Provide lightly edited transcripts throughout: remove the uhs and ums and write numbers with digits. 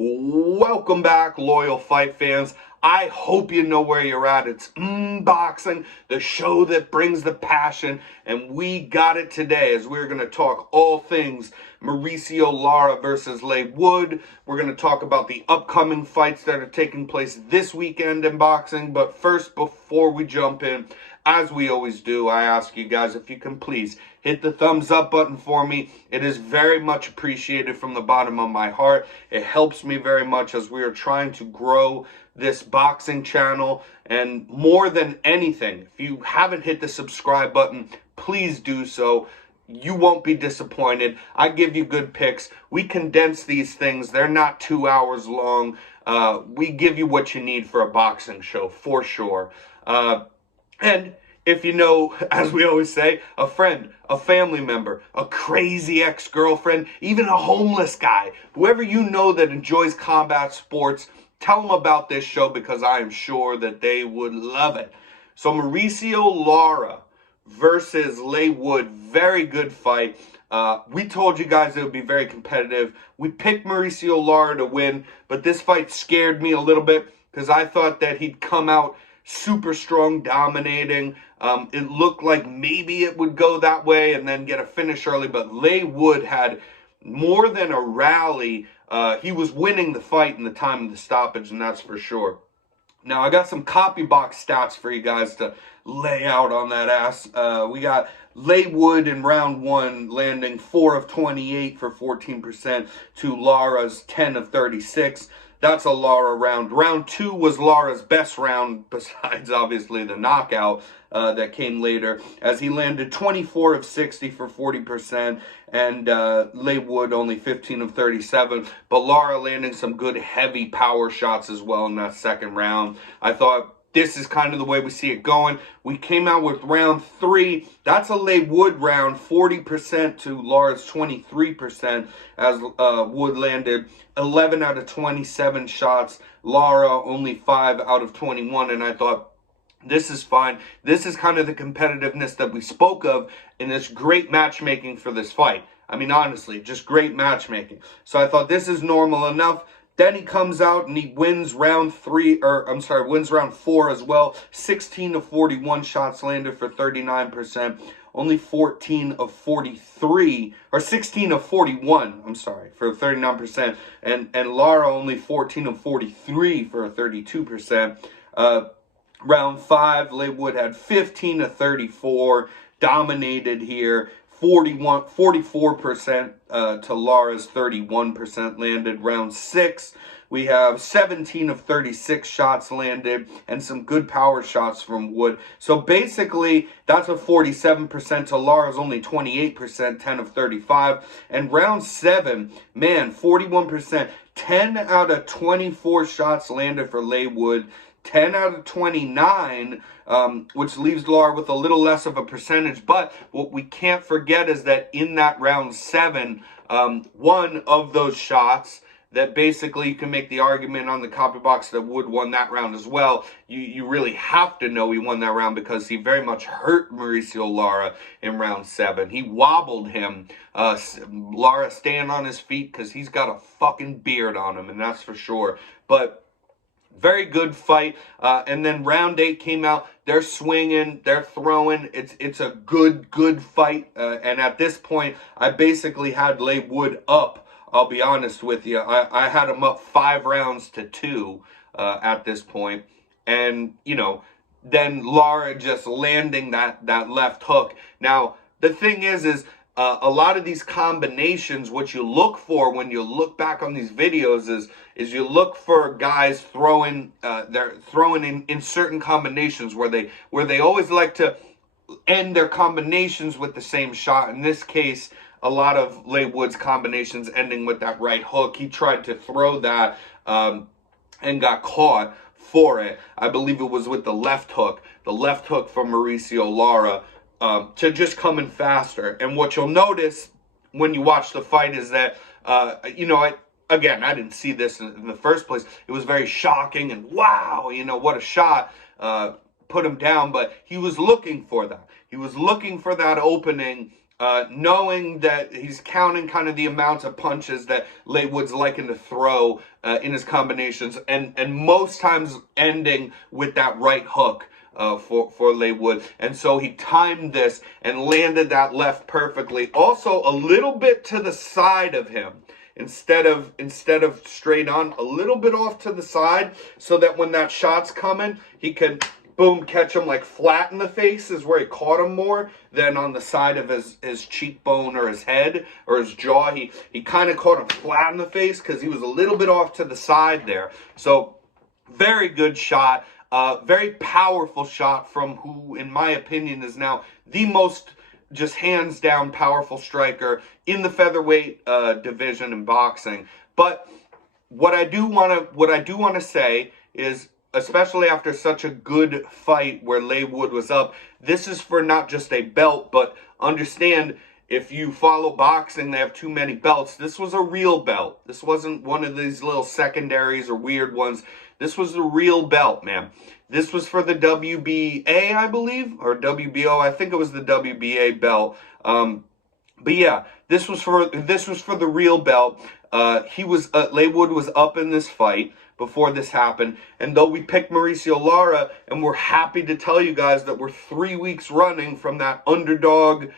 Welcome back, loyal fight fans. I hope you know where you're at. It's Boxing, the show that brings the passion, and we got it today as we're going to talk all things Mauricio Lara versus Leigh Wood. We're going to talk about the upcoming fights that are taking place this weekend in boxing. But first, before we jump in, as we always do, I ask you guys if you can please hit the thumbs up button for me. It is very much appreciated from the bottom of my heart. It helps me very much as we are trying to grow this boxing channel. And more than anything, if you haven't hit the subscribe button, please do so. You won't be disappointed. I give you good picks. We condense these things. They're not 2 hours long. We give you what you need for a boxing show, for sure. And if you know, as we always say, a friend, a family member, a crazy ex-girlfriend, even a homeless guy, whoever you know that enjoys combat sports, tell them about this show because I am sure that they would love it. So Mauricio Lara versus Leigh Wood, very good fight. We told you guys it would be very competitive. We picked Mauricio Lara to win, but this fight scared me a little bit because I thought that he'd come out super strong, dominating. It looked like maybe it would go that way and then get a finish early, but Leigh Wood had more than a rally. He was winning the fight in the time of the stoppage, and that's for sure. Now, I got some copy box stats for you guys to lay out on that ass. We got Leigh Wood in round one landing 4 of 28 for 14% to Lara's 10 of 36. That's a Lara round. Round two was Lara's best round, besides obviously the knockout that came later, as he landed 24 of 60 for 40%, and Leigh Wood only 15 of 37. But Lara landing some good heavy power shots as well in that second round. I thought this is kind of the way we see it going. We came out with round three. That's a Leigh Wood round, 40% to Lara's 23%, as Wood landed 11 out of 27 shots. Lara only 5 out of 21, and I thought, this is fine. This is kind of the competitiveness that we spoke of in this great matchmaking for this fight. I mean, honestly, just great matchmaking. So I thought this is normal enough. Then he comes out and he wins round wins round four as well. 16 of 41 shots landed for 39%. Only 14 of 43, or 16 of 41, I'm sorry, for 39%. And Lara only 14 of 43 for 32%. Round five, Leigh Wood had 15 of 34, dominated here. 44% to Lara's 31% landed. Round six, we have 17 of 36 shots landed and some good power shots from Wood. So basically, that's a 47% to Lara's only 28%, 10 of 35. And round seven, man, 41%, 10 out of 24 shots landed for Leigh Wood. 10 out of 29, which leaves Lara with a little less of a percentage. But what we can't forget is that in that round seven, one of those shots that basically you can make the argument on the copy box that Wood won that round as well. You really have to know he won that round because he very much hurt Mauricio Lara in round seven. He wobbled him. Lara staying on his feet because he's got a fucking beard on him, and that's for sure. But very good fight. And then round eight came out. They're swinging, they're throwing. It's a good fight. And at this point, I basically had Leigh Wood up. I'll be honest with you. I had him up 5 rounds to 2 at this point. And, you know, then Lara just landing that left hook. Now, the thing is a lot of these combinations, what you look for when you look back on these videos is you look for guys throwing in certain combinations where they always like to end their combinations with the same shot. In this case, a lot of Leigh Wood's combinations ending with that right hook. He tried to throw that and got caught for it. I believe it was with the left hook from Mauricio Lara. To just come in faster. And what you'll notice when you watch the fight is that, you know, I didn't see this in the first place. It was very shocking and wow, you know, what a shot, put him down. But he was looking for that. He was looking for that opening knowing that he's counting kind of the amounts of punches that Laywood's liking to throw in his combinations, and most times ending with that right hook for Laywood. And so he timed this and landed that left perfectly. Also a little bit to the side of him. Instead of straight on, a little bit off to the side, so that when that shot's coming, he can, boom, catch him like flat in the face is where he caught him more than on the side of his cheekbone or his head or his jaw. He kind of caught him flat in the face because he was a little bit off to the side there. So very good shot, very powerful shot from who, in my opinion, is now the most just hands down powerful striker in the featherweight division in boxing. But what I do want to say is, especially after such a good fight where Laywood was up, this is for not just a belt, but understand, if you follow boxing, they have too many belts. This was a real belt. This wasn't one of these little secondaries or weird ones. This was the real belt, man. This was for the WBA, I believe, or WBO. I think it was the WBA belt. But yeah, this was for the real belt. Laywood was up in this fight before this happened, and though we picked Mauricio Lara, and we're happy to tell you guys that we're 3 weeks running from that underdog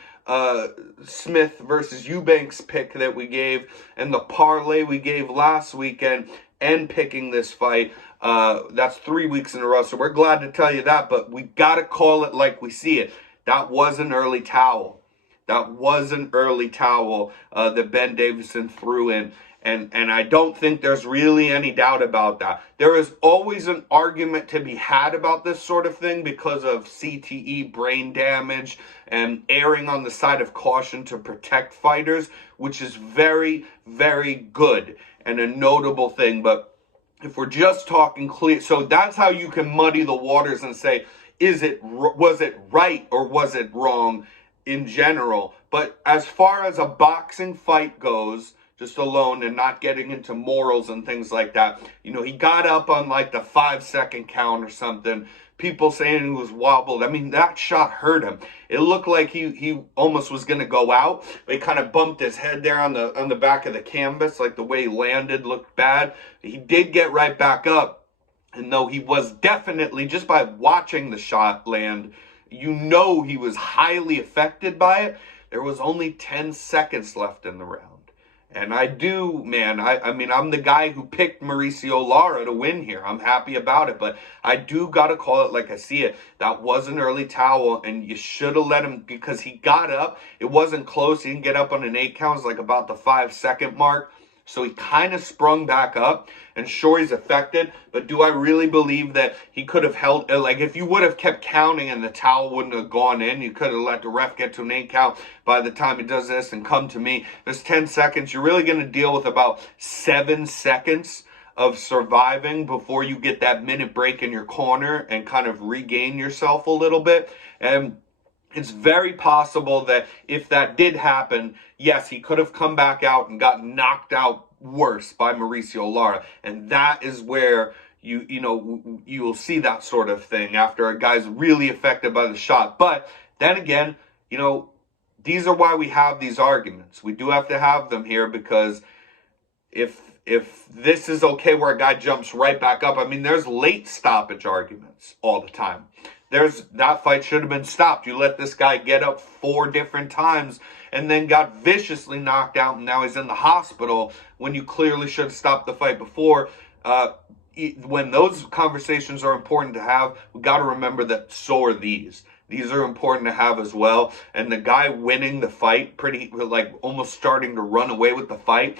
Smith versus Eubanks pick that we gave, and the parlay we gave last weekend, and picking this fight. That's 3 weeks in a row, so we're glad to tell you that, but we gotta call it like we see it. That was an early towel. That was an early towel that Ben Davison threw in. And I don't think there's really any doubt about that. There is always an argument to be had about this sort of thing because of CTE, brain damage, and erring on the side of caution to protect fighters, which is very, very good and a notable thing. But if we're just talking clear, so that's how you can muddy the waters and say, was it right or was it wrong in general? But as far as a boxing fight goes, just alone and not getting into morals and things like that, you know, he got up on like the 5-second count or something. People saying he was wobbled. I mean, that shot hurt him. It looked like he almost was going to go out. But he kind of bumped his head there on the back of the canvas, like the way he landed looked bad. He did get right back up. And though he was definitely, just by watching the shot land, you know he was highly affected by it. There was only 10 seconds left in the round. And I do, man, I mean, I'm the guy who picked Mauricio Lara to win here. I'm happy about it, but I do got to call it like I see it. That was an early towel, and you should have let him, because he got up. It wasn't close. He didn't get up on an 8 count. It was like about the 5-second mark. So he kind of sprung back up, and sure, he's affected, but do I really believe that he could have held, like if you would have kept counting and the towel wouldn't have gone in, you could have let the ref get to an 8 count by the time he does this and come to me. There's 10 seconds. You're really going to deal with about 7 seconds of surviving before you get that minute break in your corner and kind of regain yourself a little bit. And it's very possible that if that did happen, yes, he could have come back out and got knocked out worse by Mauricio Lara. And that is where you will see that sort of thing after a guy's really affected by the shot. But then again, you know, these are why we have these arguments. We do have to have them here, because if this is okay where a guy jumps right back up, I mean, there's late stoppage arguments all the time. That fight should have been stopped. You let this guy get up 4 different times and then got viciously knocked out, and now he's in the hospital when you clearly should have stopped the fight before. When those conversations are important to have, we got to remember that so are these. These are important to have as well. And the guy winning the fight, pretty like almost starting to run away with the fight,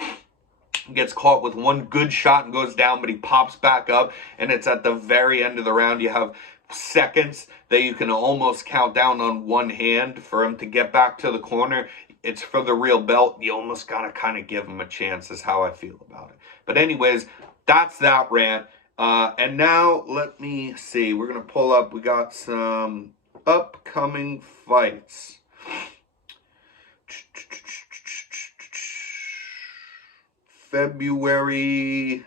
gets caught with one good shot and goes down, but he pops back up, and it's at the very end of the round. You have seconds that you can almost count down on one hand for him to get back to the corner. It's for the real belt. You almost got to kind of give him a chance, is how I feel about it. But anyways, that's that rant. And now let me see. We're going to pull up. We got some upcoming fights. February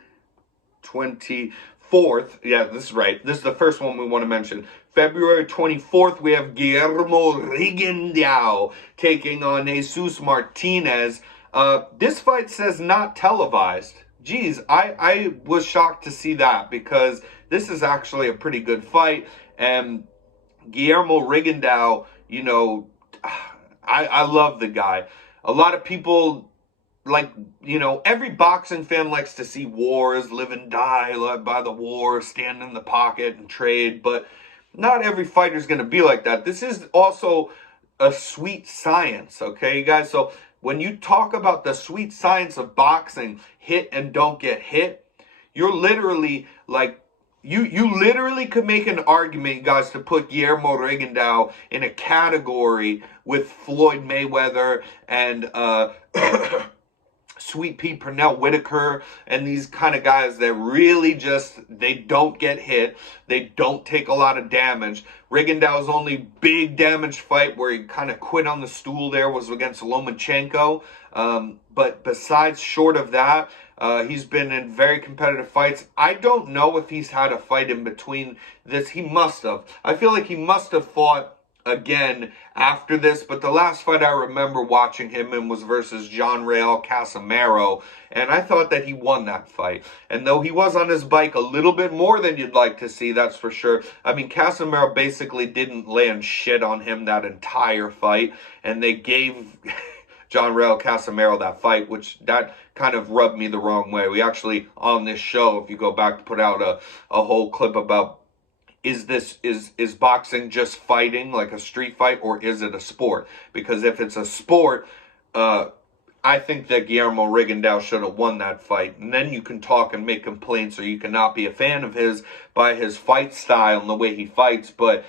24th. 24th, yeah, this is right. This is the first one we want to mention. February 24th, we have Guillermo Rigondeaux taking on Jesus Martinez. This fight says not televised. Geez, I was shocked to see that because this is actually a pretty good fight. And Guillermo Rigondeaux, you know, I love the guy. A lot of people, like, you know, every boxing fan likes to see wars, live and die by the war, stand in the pocket and trade, but not every fighter is going to be like that. This is also a sweet science, okay, you guys? So when you talk about the sweet science of boxing, hit and don't get hit, you're literally like, you literally could make an argument, guys, to put Guillermo Rigondeaux in a category with Floyd Mayweather and Sweet Pea Pernell Whitaker and these kind of guys that really just, they don't get hit. They don't take a lot of damage. Rigondeaux's only big damage fight where he kind of quit on the stool there was against Lomachenko. But besides, short of that, he's been in very competitive fights. I don't know if he's had a fight in between this. He must have. I feel like he must have fought again after this, but the last fight I remember watching him in was versus John Real Casimero, and I thought that he won that fight. And though he was on his bike a little bit more than you'd like to see, that's for sure. I mean, Casimero basically didn't land shit on him that entire fight, and they gave John Real Casimero that fight, which that kind of rubbed me the wrong way. We actually, on this show, if you go back, put out a whole clip about is boxing just fighting like a street fight, or is it a sport? Because if it's a sport, I think that Guillermo Rigondeaux should have won that fight. And then you can talk and make complaints, or you cannot be a fan of his by his fight style and the way he fights. But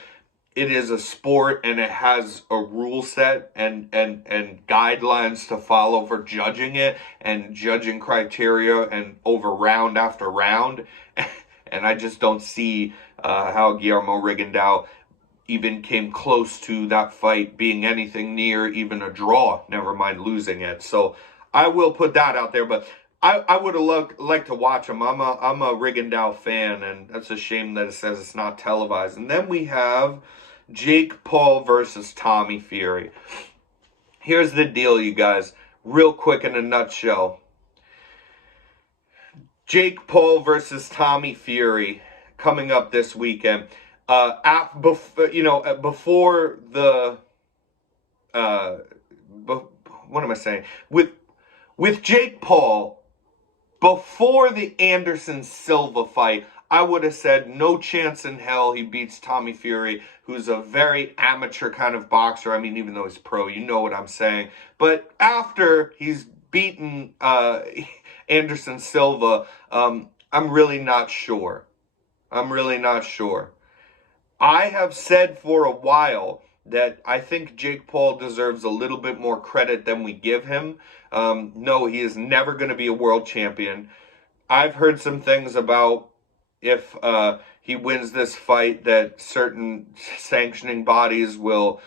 it is a sport, and it has a rule set and guidelines to follow for judging it and judging criteria and over round after round. And I just don't see how Guillermo Rigondeaux even came close to that fight being anything near even a draw, never mind losing it. So I will put that out there, but I would have liked to watch him. I'm a Rigondeaux fan, and that's a shame that it says it's not televised. And then we have Jake Paul versus Tommy Fury. Here's the deal, you guys, real quick in a nutshell. Jake Paul versus Tommy Fury coming up this weekend. Before the what am I saying? With Jake Paul, before the Anderson Silva fight, I would have said no chance in hell he beats Tommy Fury, who's a very amateur kind of boxer. I mean, even though he's pro, you know what I'm saying. But after he's beaten Anderson Silva, I'm really not sure. I have said for a while that I think Jake Paul deserves a little bit more credit than we give him. No, he is never going to be a world champion. I've heard some things about if he wins this fight that certain sanctioning bodies will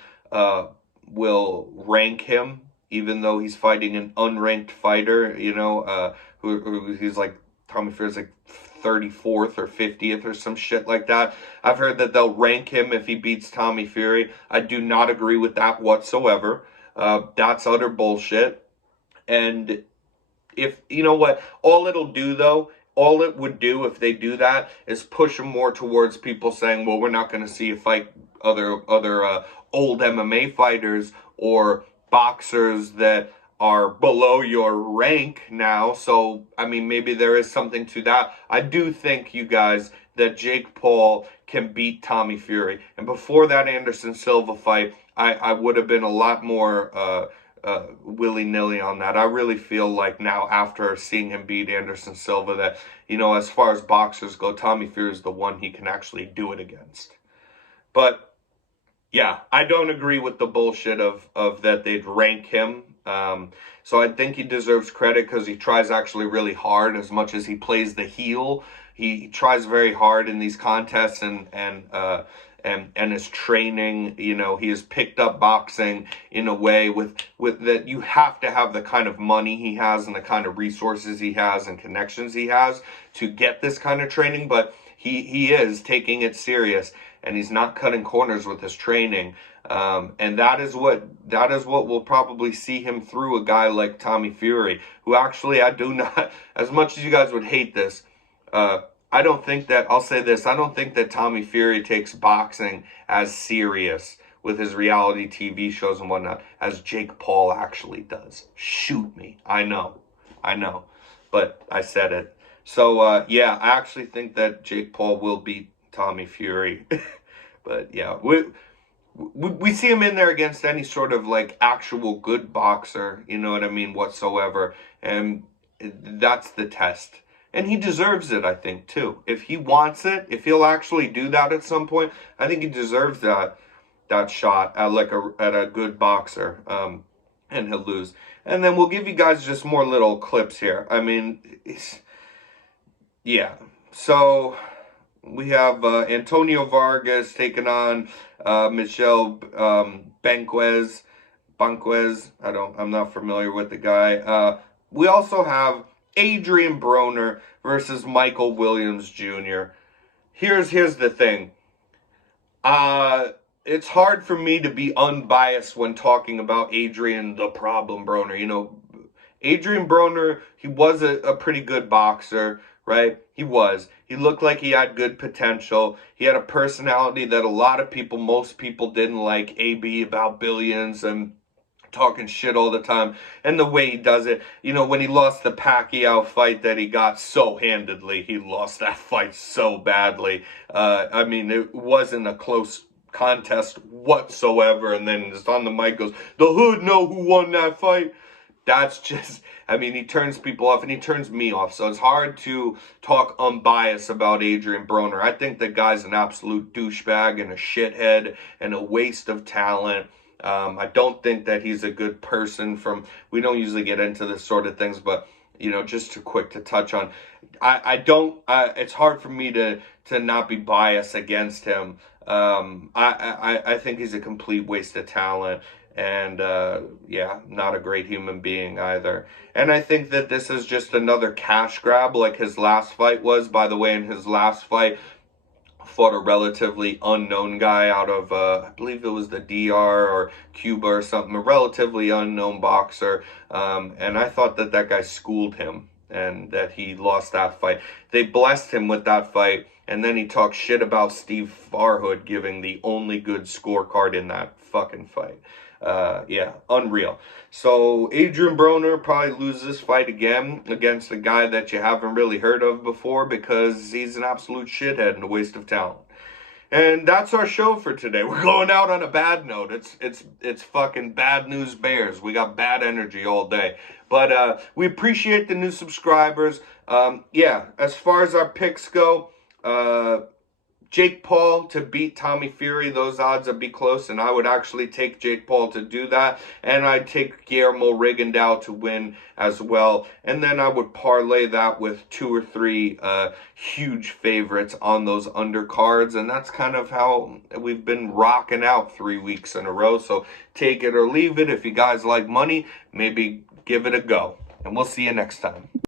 rank him, even though he's fighting an unranked fighter, who he's like, Tommy Fury's like 34th or 50th or some shit like that. I've heard that they'll rank him if he beats Tommy Fury. I do not agree with that whatsoever. That's utter bullshit. And if, you know what, all it would do if they do that is push him more towards people saying, well, we're not going to see you fight other old MMA fighters or boxers that are below your rank now. So, I mean, maybe there is something to that. I do think, you guys, that Jake Paul can beat Tommy Fury. And before that Anderson Silva fight, I would have been a lot more willy-nilly on that. I really feel like now, after seeing him beat Anderson Silva, that, as far as boxers go, Tommy Fury is the one he can actually do it against. But yeah, I don't agree with the bullshit of that they'd rank him. So I think he deserves credit because he tries actually really hard. As much as he plays the heel, he tries very hard in these contests and his training. He has picked up boxing in a way with that you have to have the kind of money he has and the kind of resources he has and connections he has to get this kind of training. But he is taking it serious, and he's not cutting corners with his training. And that is what will probably see him through a guy like Tommy Fury, who actually, I do not, as much as you guys would hate this, I don't think that, I'll say this, I don't think that Tommy Fury takes boxing as serious with his reality TV shows and whatnot as Jake Paul actually does. Shoot me. I know. But I said it. So, yeah, I actually think that Jake Paul will beat Tommy Fury. But, yeah, we see him in there against any sort of, like, actual good boxer, you know what I mean, whatsoever. And that's the test. And he deserves it, I think, too. If he wants it, if he'll actually do that at some point, I think he deserves that shot at a good boxer. And he'll lose. And then we'll give you guys just more little clips here. I mean, yeah. So we have Antonio Vargas taking on Michelle Banquez. I'm not familiar with the guy. We also have Adrian Broner versus Michael Williams Jr. Here's the thing. It's hard for me to be unbiased when talking about Adrian the Problem Broner. You know, Adrian Broner, he was a pretty good boxer, right? He was. He looked like he had good potential. He had a personality that most people didn't like. AB about billions and talking shit all the time, and the way he does it, you know, when he lost the Pacquiao fight that he got so handedly, he lost that fight so badly. I mean, it wasn't a close contest whatsoever, and then just on the mic goes, the hood know who won that fight. That's just, I mean, he turns people off, and he turns me off, so it's hard to talk unbiased about Adrian Broner. I think the guy's an absolute douchebag and a shithead and a waste of talent. I don't think that he's a good person. We don't usually get into this sort of things, but, you know, just too quick to touch on. It's hard for me to not be biased against him. I think he's a complete waste of talent, and, yeah, not a great human being either. And I think that this is just another cash grab like his last fight was. By the way, in his last fight, fought a relatively unknown guy out of, I believe it was the DR or Cuba or something, a relatively unknown boxer, and I thought that guy schooled him and that he lost that fight. They blessed him with that fight, and then he talked shit about Steve Farhood giving the only good scorecard in that fucking fight. Yeah, unreal. So Adrian Broner probably loses this fight again against a guy that you haven't really heard of before because he's an absolute shithead and a waste of talent. And that's our show for today. We're going out on a bad note. It's fucking bad news bears. We got bad energy all day. But we appreciate the new subscribers. Yeah, as far as our picks go, Jake Paul to beat Tommy Fury, those odds would be close, and I would actually take Jake Paul to do that, and I'd take Guillermo Rigondeaux to win as well, and then I would parlay that with 2 or 3 huge favorites on those undercards, and that's kind of how we've been rocking out 3 weeks in a row, so take it or leave it. If you guys like money, maybe give it a go, and we'll see you next time.